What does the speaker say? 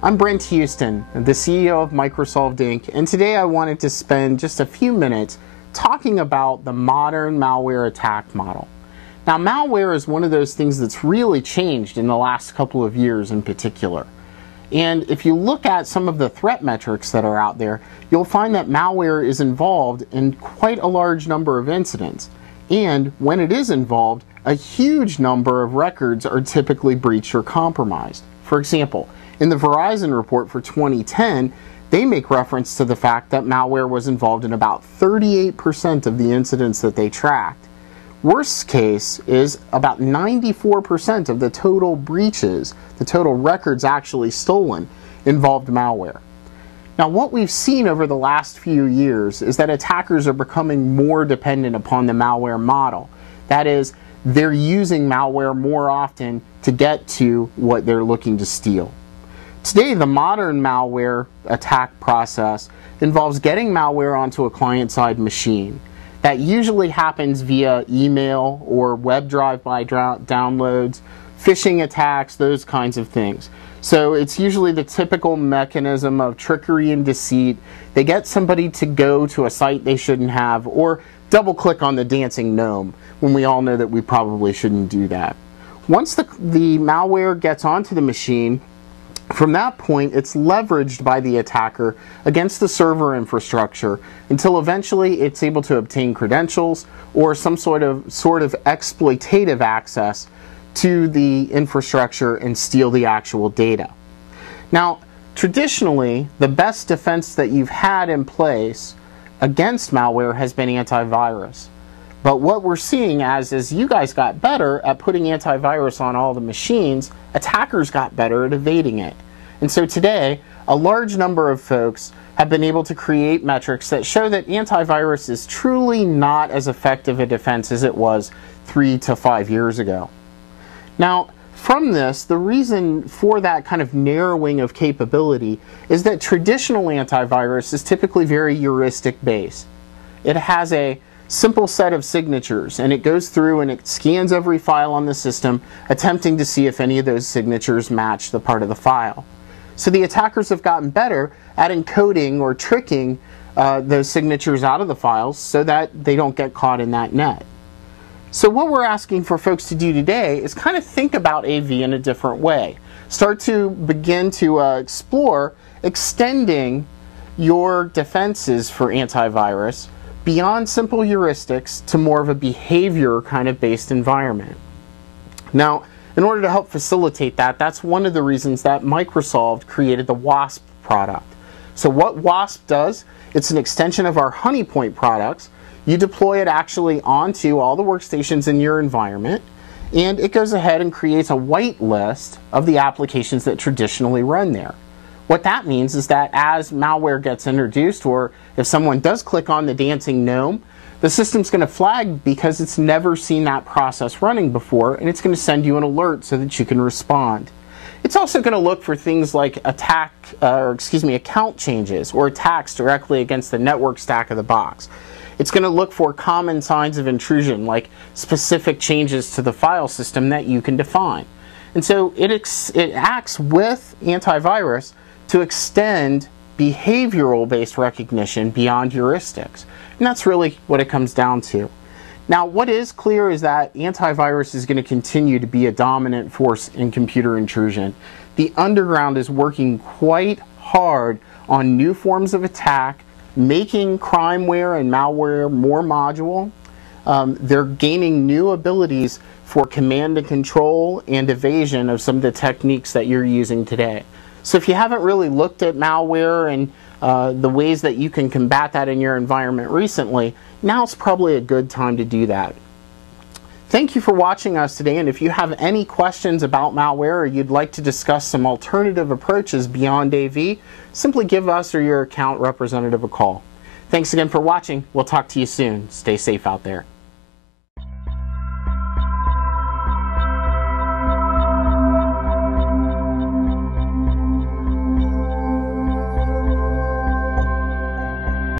I'm Brent Huston, the CEO of MicroSolved Inc., and today I wanted to spend just a few minutes talking about the modern malware attack model. Now, malware is one of those things that's really changed in the last couple of years in particular. And if you look at some of the threat metrics that are out there, you'll find that malware is involved in quite a large number of incidents. And when it is involved, a huge number of records are typically breached or compromised. For example, in the Verizon report for 2010, they make reference to the fact that malware was involved in about 38% of the incidents that they tracked. Worst case is about 94% of the total breaches, the total records actually stolen, involved malware. Now, what we've seen over the last few years is that attackers are becoming more dependent upon the malware model. That is, they're using malware more often to get to what they're looking to steal. Today, the modern malware attack process involves getting malware onto a client-side machine. That usually happens via email or web drive-by downloads, phishing attacks, those kinds of things. So it's usually the typical mechanism of trickery and deceit. They get somebody to go to a site they shouldn't have, or double-click on the dancing gnome, when we all know that we probably shouldn't do that. Once the malware gets onto the machine, from that point, it's leveraged by the attacker against the server infrastructure until eventually it's able to obtain credentials or some sort of exploitative access to the infrastructure and steal the actual data. Now, traditionally, the best defense that you've had in place against malware has been antivirus. But what we're seeing as you guys got better at putting antivirus on all the machines, attackers got better at evading it. And so today, a large number of folks have been able to create metrics that show that antivirus is truly not as effective a defense as it was 3 to 5 years ago. Now, from this, the reason for that kind of narrowing of capability is that traditional antivirus is typically very heuristic based. It has a simple set of signatures, and it goes through and it scans every file on the system, attempting to see if any of those signatures match the part of the file. So the attackers have gotten better at encoding or tricking those signatures out of the files so that they don't get caught in that net. So what we're asking for folks to do today is kind of think about AV in a different way. Start to begin to explore extending your defenses for antivirus beyond simple heuristics to more of a behavior kind of based environment. Now, in order to help facilitate that, that's one of the reasons that MicroSolved created the WASP product. So what WASP does, it's an extension of our Honeypoint products. You deploy it actually onto all the workstations in your environment, and it goes ahead and creates a whitelist of the applications that traditionally run there. What that means is that as malware gets introduced, or if someone does click on the dancing gnome, the system's going to flag because it's never seen that process running before, and it's going to send you an alert so that you can respond. It's also going to look for things like account changes or attacks directly against the network stack of the box. It's going to look for common signs of intrusion, like specific changes to the file system that you can define. And so it acts with antivirus to extend behavioral-based recognition beyond heuristics. And that's really what it comes down to. Now, what is clear is that antivirus is going to continue to be a dominant force in computer intrusion. The underground is working quite hard on new forms of attack, making crimeware and malware more modular. They're gaining new abilities for command and control and evasion of some of the techniques that you're using today. So if you haven't really looked at malware and the ways that you can combat that in your environment recently, now's probably a good time to do that. Thank you for watching us today, and if you have any questions about malware or you'd like to discuss some alternative approaches beyond AV, simply give us or your account representative a call. Thanks again for watching. We'll talk to you soon. Stay safe out there.